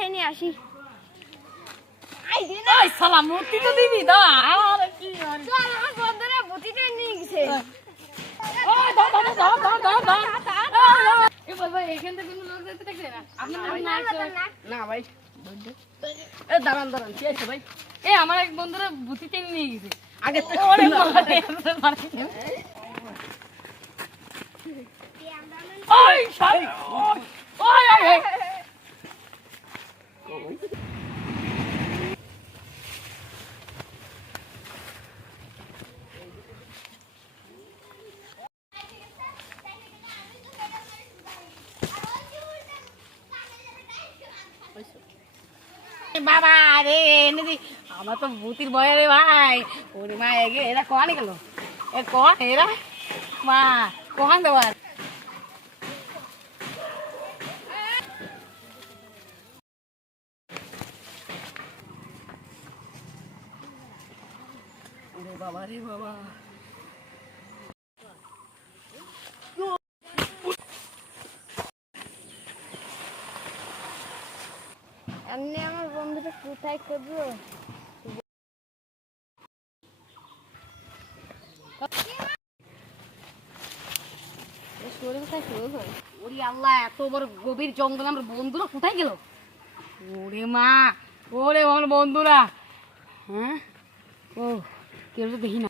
বাহিনী আসি। সালাম মুক্তি তো দিবি দা আমার বন্ধুরা বুটিতে নিয়ে গেছে। এখান থেকে কোনো লোক যেতে দেখছে না আপনার না ভাই দাঁড়ান দাঁড়ান কি আছে ভাই? আমার এক বন্ধুরা বুতি টেনে নিয়ে গেছে আগে বাবা রে এনেদি আমার তো ভূতির ভয় রে ভাই ওরে মা এগে এরা কোয়ানে গেল এ কোন এরা মা কোহান দেওয়ার বাবা রে বাবা এমনি আমার বন্ধুটা কোথায় খুঁজবো? ওরে আল্লাহ এত বড় গভীর জঙ্গল আমার বন্ধুরা কোথায় গেল ওরে মা ওরে আমার বন্ধুরা হ্যাঁ ও কেউ তো দেখি না